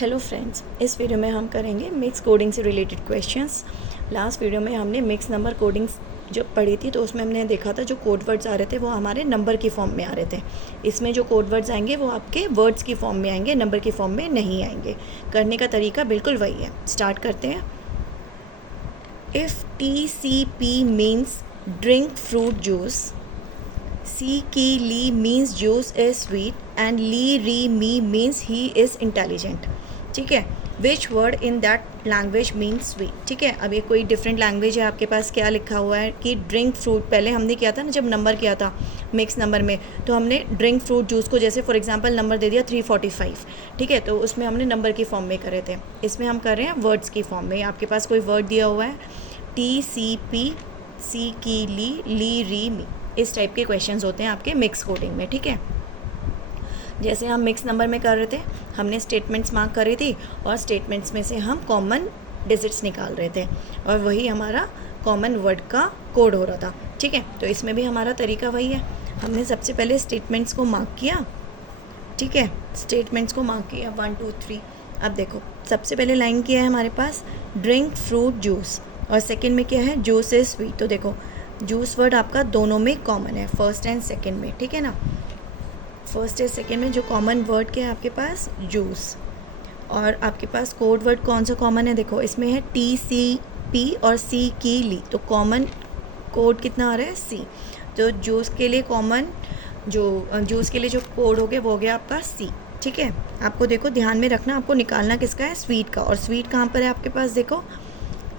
Hello friends, इस video में हम करेंगे मिक्स कोडिंग से रिलेटेड क्वेश्चंस। लास्ट वीडियो में हमने मिक्स नंबर कोडिंग्स जो पढ़ी थी, तो उसमें हमने देखा था जो कोड वर्ड्स आ रहे थे वो हमारे नंबर की फॉर्म में आ रहे थे। इसमें जो कोड वर्ड्स आएंगे वो आपके वर्ड्स की फॉर्म में आएंगे, नंबर की फॉर्म में नहीं आएंगे। करने का तरीका बिल्कुल वही है। स्टार्ट करते हैं। If TCP means drink fruit juice, C की ली means juice is sweet and ली री मी मीन्स ही इज़ इंटेलिजेंट। ठीक है, which word in that language means sweet. ठीक है, अब ये कोई डिफरेंट लैंग्वेज है, आपके पास क्या लिखा हुआ है कि ड्रिंक फ्रूट। पहले हमने किया था ना, जब नंबर किया था मिक्स नंबर में, तो हमने ड्रिंक फ्रूट जूस को जैसे फॉर एग्जांपल नंबर दे दिया 345। ठीक है, तो उसमें हमने नंबर की फॉर्म में करे थे। इसमें हम कर रहे हैं वर्ड्स की फॉर्म में। आपके पास कोई वर्ड दिया हुआ है TCP, C की ली री मी, इस टाइप के क्वेश्चंस होते हैं आपके मिक्स कोडिंग में। ठीक है, जैसे हम मिक्स नंबर में कर रहे थे, हमने स्टेटमेंट्स मार्क करी थी और स्टेटमेंट्स में से हम कॉमन डिजिट्स निकाल रहे थे और वही हमारा कॉमन वर्ड का कोड हो रहा था। ठीक है, तो इसमें भी हमारा तरीका वही है। हमने सबसे पहले स्टेटमेंट्स को मार्क किया। ठीक है, स्टेटमेंट्स को मार्क किया 1 2 3। अब देखो, सबसे पहले लाइन किया है हमारे पास ड्रिंक फ्रूट जूस, और सेकेंड में क्या है जूस इज स्वीट। तो देखो, जूस वर्ड आपका दोनों में कॉमन है, फर्स्ट एंड सेकेंड में। ठीक है ना, फर्स्ट एंड सेकेंड में जो कॉमन वर्ड क्या है आपके पास, जूस। और आपके पास कोड वर्ड कौन सा कॉमन है, देखो इसमें है TCP और C की ली, तो कॉमन कोड कितना आ रहा है, C। तो जूस के लिए कॉमन जूस के लिए जो कोड हो गया वो हो गया आपका C। ठीक है, आपको देखो ध्यान में रखना, आपको निकालना किसका है, स्वीट का। और स्वीट कहाँ पर है आपके पास, देखो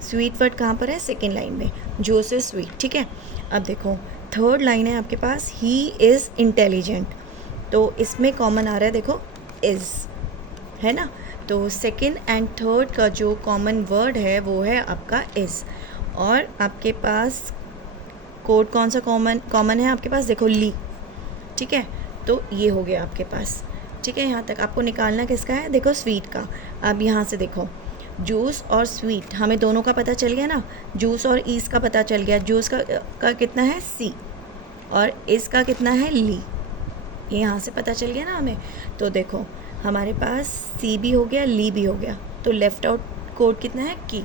स्वीट वर्ड कहाँ पर है, सेकेंड लाइन में, जूस इज स्वीट। ठीक है, अब देखो थर्ड लाइन है आपके पास, ही इज़ इंटेलिजेंट, तो इसमें कॉमन आ रहा है, देखो इज़, है ना। तो सेकेंड एंड थर्ड का जो कॉमन वर्ड है वो है आपका इज़। और आपके पास कोड कौन सा कॉमन है आपके पास, देखो ली। ठीक है, तो ये हो गया आपके पास। ठीक है, यहाँ तक आपको निकालना किसका है, देखो स्वीट का। अब यहाँ से देखो जूस और स्वीट हमें दोनों का पता चल गया ना, जूस और ईस का पता चल गया। जूस का कितना है C और इस का कितना है ली, ये यहाँ से पता चल गया ना हमें। तो देखो हमारे पास C भी हो गया, ली भी हो गया, तो लेफ्ट आउट कोड कितना है की,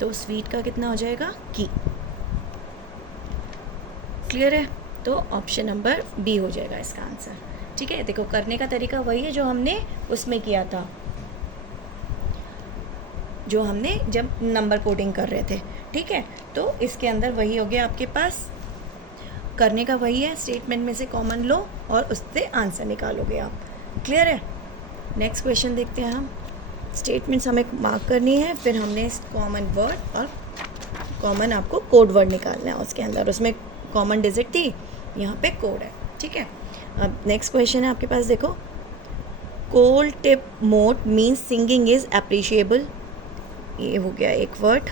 तो स्वीट का कितना हो जाएगा की। क्लियर है, तो ऑप्शन नंबर बी हो जाएगा इसका आंसर। ठीक है, देखो करने का तरीका वही है जो हमने उसमें किया था, जो हमने जब नंबर कोडिंग कर रहे थे। ठीक है, तो इसके अंदर वही हो गया आपके पास, करने का वही है, स्टेटमेंट में से कॉमन लो और उससे आंसर निकालोगे आप। क्लियर है, नेक्स्ट क्वेश्चन देखते हैं हम। स्टेटमेंट्स हमें मार्क करनी है, फिर हमने कॉमन वर्ड और कॉमन आपको कोड वर्ड निकालना है उसके अंदर, उसमें कॉमन डिजिट थी, यहाँ पे कोड है। ठीक है, अब नेक्स्ट क्वेश्चन है आपके पास, देखो cold tip mot means singing is appreciable, ये हो गया एक वर्ड।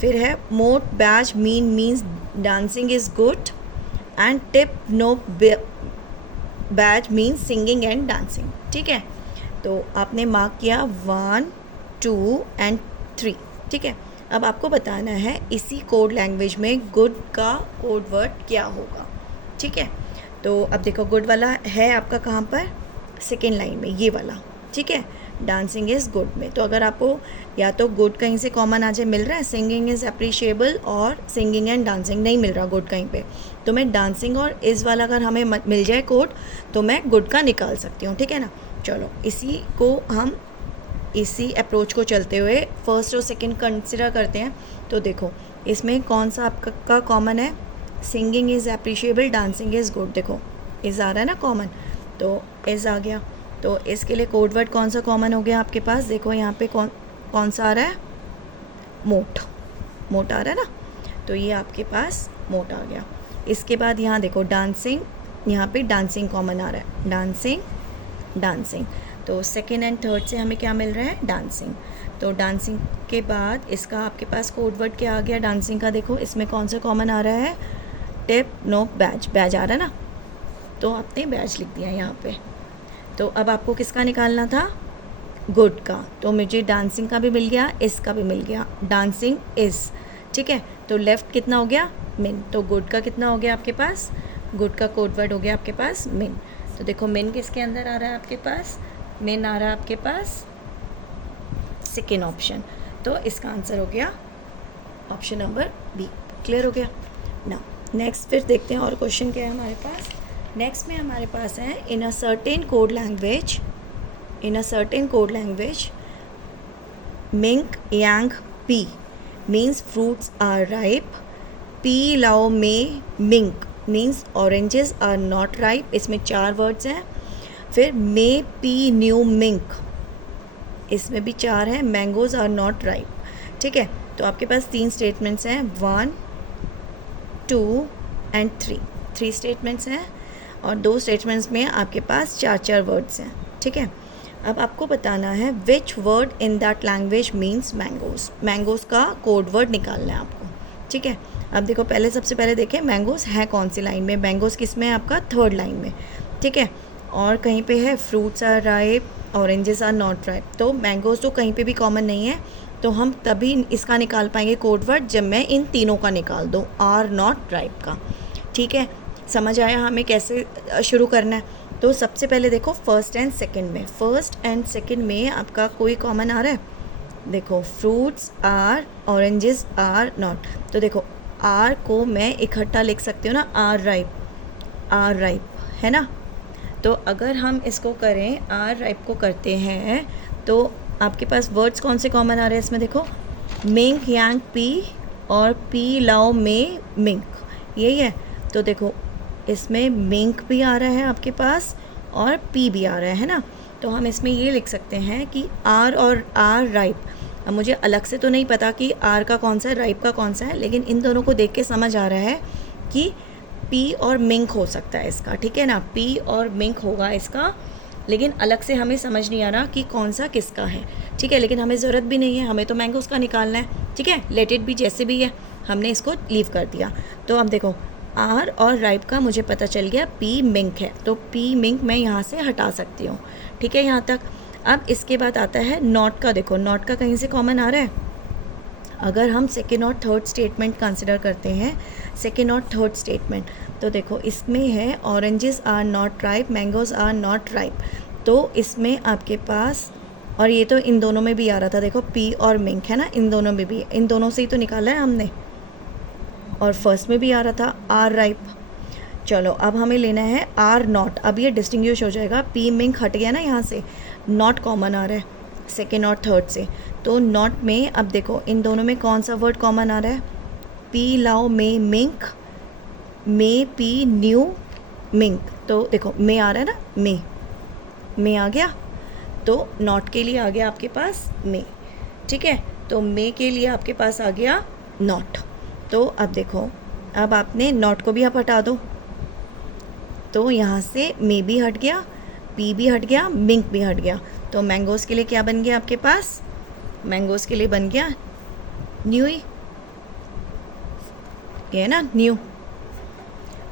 फिर है mot badge means dancing is good and tip no badge means singing and dancing. ठीक है, तो आपने मार्क किया 1 2 एंड 3। ठीक है, अब आपको बताना है इसी कोड लैंग्वेज में गुड का कोड वर्ड क्या होगा। ठीक है, तो अब देखो गुड वाला है आपका कहाँ पर, सेकेंड लाइन में, ये वाला। ठीक है, डांसिंग इज़ गुड में, तो अगर आपको या तो गुड कहीं से कॉमन आ जाए, मिल रहा है सिंगिंग इज़ अप्रिशिएबल और सिंगिंग एंड डांसिंग नहीं मिल रहा गुड कहीं पे, तो मैं डांसिंग और इज़ वाला अगर हमें मिल जाए कोड तो मैं गुड का निकाल सकती हूँ। ठीक है ना, चलो इसी अप्रोच को चलते हुए फर्स्ट और सेकेंड कंसिडर करते हैं। तो देखो इसमें कौन सा आपका कॉमन है, singing is appreciable, dancing is good. देखो इज़ आ रहा है ना कॉमन, तो इज़ आ गया, तो इसके लिए कोड वर्ड कौन सा कॉमन हो गया आपके पास, देखो यहाँ पे कौन सा आ रहा है, मोट आ रहा है ना, तो ये आपके पास मोट आ गया। इसके बाद यहाँ देखो डांसिंग, यहाँ पे डांसिंग कॉमन आ रहा है, डांसिंग, तो सेकेंड एंड थर्ड से हमें क्या मिल रहा है, डांसिंग। तो डांसिंग के बाद इसका आपके पास कोड वर्ड क्या आ गया डांसिंग का, देखो इसमें कौन सा कॉमन आ रहा है, टिप नो बैज आ रहा है ना, तो आपने बैज लिख दिया यहाँ पे। तो अब आपको किसका निकालना था, गुड का, तो मुझे डांसिंग का भी मिल गया, इसका भी मिल गया, डांसिंग इज़। ठीक है, तो लेफ़्ट कितना हो गया, मिन, तो गुड का कितना हो गया आपके पास, गुड का कोड वर्ड हो गया आपके पास मिन। तो देखो मिन किसके अंदर आ रहा है आपके पास, मिन आ रहा है आपके पास सेकेंड ऑप्शन। तो इसका आंसर हो गया ऑप्शन नंबर बी। क्लियर हो गया ना। नेक्स्ट फिर देखते हैं और क्वेश्चन क्या है हमारे पास। नेक्स्ट में हमारे पास है in a certain code language मिंक यांग पी मीन्स फ्रूट्स आर राइप, पी लाओ मे मिंक means oranges are not ripe. इसमें 4 वर्ड्स हैं। फिर मे पी न्यू मिंक, इसमें भी 4 हैं, मैंगोज आर नॉट राइप। ठीक है, तो आपके पास 3 स्टेटमेंट्स हैं, 1, 2 एंड 3 स्टेटमेंट्स हैं और 2 स्टेटमेंट्स में आपके पास 4 वर्ड्स हैं। ठीक है, अब आपको बताना है which word in that language means mangoes का कोड वर्ड निकालना है आपको। ठीक है, अब देखो सबसे पहले देखें मैंगोज है कौन सी लाइन में। मैंगोज किस में है आपका 3rd लाइन में। ठीक है, और कहीं पे है fruits are ripe, oranges are not ripe. तो मैंगोज तो कहीं पे भी कॉमन नहीं है, तो हम तभी इसका निकाल पाएंगे कोड वर्ड जब मैं इन तीनों का निकाल दूँ, आर नॉट राइप का। ठीक है, समझ आया हमें कैसे शुरू करना है। तो सबसे पहले देखो फर्स्ट एंड सेकंड में आपका कोई कॉमन आ रहा है। देखो fruits are, oranges are not. तो देखो आर को मैं इकट्ठा लिख सकती हूँ ना, आर राइप है ना। तो अगर हम इसको करें, आर राइप को करते हैं, तो आपके पास वर्ड्स कौन से कॉमन आ रहे हैं इसमें। देखो मिंक यांग पी और पी लाओ मे मिंक, यही है। तो देखो इसमें मिंक भी आ रहा है आपके पास और पी भी आ रहा है ना। तो हम इसमें ये लिख सकते हैं कि आर और आर राइप। अब मुझे अलग से तो नहीं पता कि आर का कौन सा है, राइप का कौन सा है, लेकिन इन दोनों को देख के समझ आ रहा है कि पी और मिंक हो सकता है इसका। ठीक है ना, पी और मिंक होगा इसका, लेकिन अलग से हमें समझ नहीं आ रहा कि कौन सा किसका है। ठीक है, लेकिन हमें ज़रूरत भी नहीं है, हमें तो मैंगो उसका निकालना है। ठीक है, लेट इट भी जैसे भी है, हमने इसको लीव कर दिया। तो अब देखो आर और राइप का मुझे पता चल गया पी मिंक है, तो पी मिंक मैं यहाँ से हटा सकती हूँ। ठीक है, यहाँ तक। अब इसके बाद आता है नॉट का। देखो नॉट का कहीं से कॉमन आ रहा है। अगर हम सेकेंड और थर्ड स्टेटमेंट कंसिडर करते हैं, सेकेंड और थर्ड स्टेटमेंट, तो देखो इसमें है oranges are not ripe, mangoes are not ripe. तो इसमें आपके पास, और ये तो इन दोनों में भी आ रहा था, देखो पी और मिंक है ना, इन दोनों में भी, इन दोनों से ही तो निकाला है हमने, और फर्स्ट में भी आ रहा था आर राइप। चलो अब हमें लेना है आर नॉट। अब ये डिस्टिंग्विश हो जाएगा, पी मिंक हट गया ना यहाँ से, नॉट कॉमन आ रहा है सेकेंड और थर्ड से। तो नॉट में अब देखो इन दोनों में कौन सा वर्ड कॉमन आ रहा है, पी लाओ मे मिंक, मे पी न्यू मिंक। तो देखो मे आ रहा है ना, मे आ गया, तो नॉट के लिए आ गया आपके पास मे। ठीक है, तो मे के लिए आपके पास आ गया नॉट। तो अब देखो, अब आपने नॉट को भी आप हटा दो, तो यहाँ से मे भी हट गया, पी भी हट गया, मिंक भी हट गया। तो मैंगोज़ के लिए क्या बन गया आपके पास, मैंगोज़ के लिए बन गया न्यू ही, ये है ना न्यू।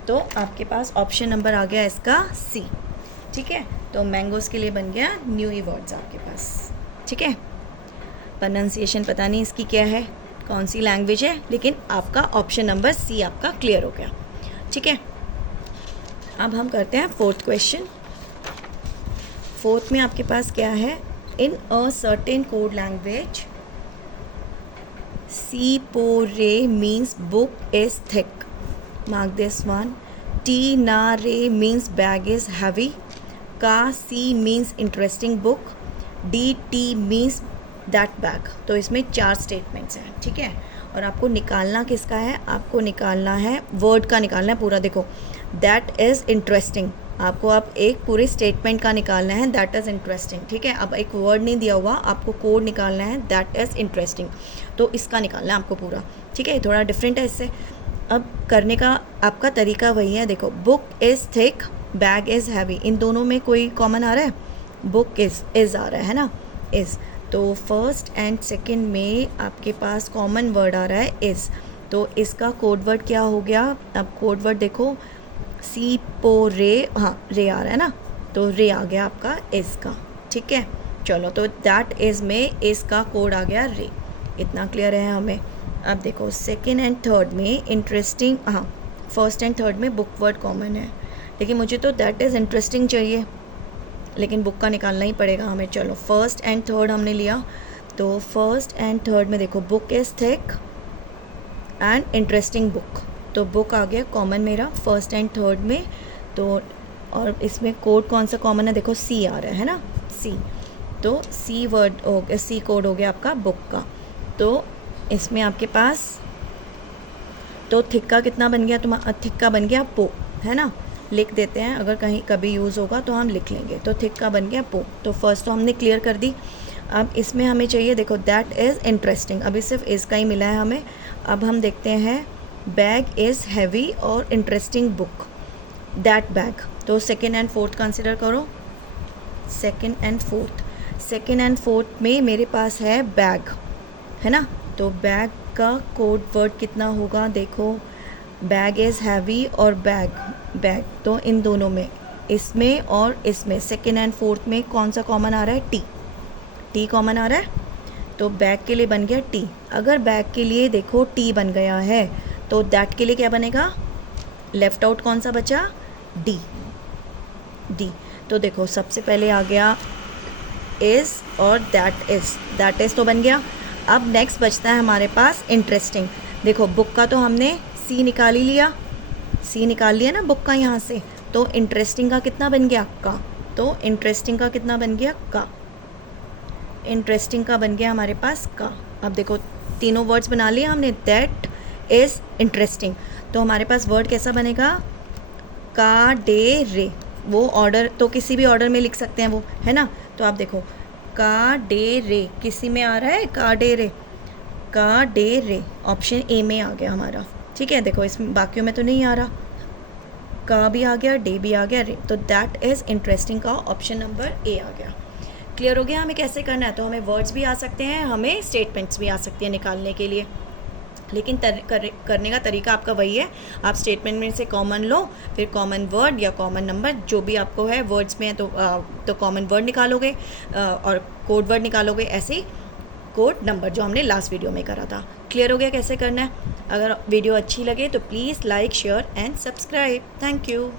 तो आपके पास ऑप्शन नंबर आ गया इसका सी। ठीक है, तो मैंगोज़ के लिए बन गया न्यू ही वर्ड्स आपके पास। ठीक है, प्रोनाउंसिएशन पता नहीं इसकी क्या है, कौन सी लैंग्वेज है, लेकिन आपका ऑप्शन नंबर सी आपका क्लियर हो गया। ठीक है, अब हम करते हैं फोर्थ क्वेश्चन। फोर्थ में आपके पास क्या है, in a certain code language सी पो रे means book is thick, mark this one. टी ना रे मीन्स बैग इज हैवी, का सी मीन्स इंटरेस्टिंग बुक, डी टी मीन्स दैट बैग। तो इसमें 4 स्टेटमेंट्स हैं। ठीक है, और आपको निकालना किसका है, आपको निकालना है वर्ड का, निकालना है पूरा। देखो दैट इज़ इंटरेस्टिंग, आपको अब एक पूरे स्टेटमेंट का निकालना है, दैट इज़ इंटरेस्टिंग। ठीक है, अब एक वर्ड नहीं दिया हुआ, आपको कोड निकालना है, दैट इज़ इंटरेस्टिंग। तो इसका निकालना है आपको पूरा। ठीक है, थोड़ा डिफरेंट है इससे। अब करने का आपका तरीका वही है। देखो book is thick, bag is heavy, इन दोनों में कोई कॉमन आ रहा है, बुक इज़ आ रहा है ना, इज़। तो फर्स्ट एंड सेकंड में आपके पास कॉमन वर्ड आ रहा है इज़, तो इसका कोड वर्ड क्या हो गया। अब कोड वर्ड देखो सी पो रे, हाँ रे आ रहा है ना, तो रे आ गया आपका इज़ का। ठीक है, चलो तो दैट इज़ में इज़ का कोड आ गया रे। इतना क्लियर है हमें। अब देखो सेकेंड एंड थर्ड में इंटरेस्टिंग, हाँ फर्स्ट एंड थर्ड में बुक वर्ड कॉमन है, लेकिन मुझे तो दैट इज़ इंटरेस्टिंग चाहिए, लेकिन बुक का निकालना ही पड़ेगा हमें। चलो फर्स्ट एंड थर्ड हमने लिया, तो फर्स्ट एंड थर्ड में देखो, book is thick and interesting book, तो बुक आ गया कॉमन मेरा फर्स्ट एंड थर्ड में। तो और इसमें कोड कौन सा कॉमन है, देखो सी आ रहा है ना, सी, तो सी वर्ड हो गया, सी कोड हो गया आपका बुक का। तो इसमें आपके पास तो थिक का कितना बन गया, तुम्हारा थिक का बन गया पो, है ना, लिख देते हैं, अगर कहीं कभी यूज़ होगा तो हम लिख लेंगे। तो थिक का बन गया पो, तो फर्स्ट तो हमने क्लियर कर दी। अब इसमें हमें चाहिए, देखो दैट इज़ इंटरेस्टिंग, अभी सिर्फ इसका ही मिला है हमें। अब हम देखते हैं बैग इज़ हैवी और इंटरेस्टिंग बुक, दैट बैग, तो सेकेंड एंड फोर्थ कंसिडर करो, सेकेंड एंड फोर्थ में मेरे पास है बैग, है ना, तो बैग का कोड वर्ड कितना होगा, देखो बैग इज़ हैवी और बैग, तो इन दोनों में, इसमें और इसमें, सेकेंड एंड फोर्थ में कौन सा कॉमन आ रहा है, टी कॉमन आ रहा है, तो बैग के लिए बन गया टी। अगर बैग के लिए देखो टी बन गया है तो दैट के लिए क्या बनेगा, लेफ्ट आउट कौन सा बचा, डी। तो देखो सबसे पहले आ गया इज़ और दैट इज़ तो बन गया। अब नेक्स्ट बचता है हमारे पास इंटरेस्टिंग। देखो बुक का तो हमने सी निकाल लिया ना बुक का यहाँ से, तो इंटरेस्टिंग का कितना बन गया, का, तो इंटरेस्टिंग का कितना बन गया, का, इंटरेस्टिंग का बन गया हमारे पास का। अब देखो तीनों वर्ड्स बना लिए हमने, दैट इज़ इंटरेस्टिंग, तो हमारे पास वर्ड कैसा बनेगा, का डे रे, वो ऑर्डर तो किसी भी ऑर्डर में लिख सकते हैं वो, है ना, तो आप देखो का डे रे किसी में आ रहा है, का डे रे ऑप्शन ए में आ गया हमारा, ठीक है। देखो इसमें बाकियों में तो नहीं आ रहा, का भी आ गया, डे भी आ गया, रे, तो दैट इज़ इंटरेस्टिंग का ऑप्शन नंबर ए आ गया। क्लियर हो गया हमें कैसे करना है, तो हमें वर्ड्स भी आ सकते हैं, हमें स्टेटमेंट्स भी आ सकती हैं निकालने के लिए, लेकिन करने का तरीका आपका वही है, आप स्टेटमेंट में से कॉमन लो, फिर कॉमन वर्ड या कॉमन नंबर जो भी आपको है, वर्ड्स में है तो कॉमन वर्ड निकालोगे और कोड वर्ड निकालोगे, ऐसे कोड नंबर जो हमने लास्ट वीडियो में करा था। क्लियर हो गया कैसे करना है। अगर वीडियो अच्छी लगे तो please like, share and subscribe. Thank you.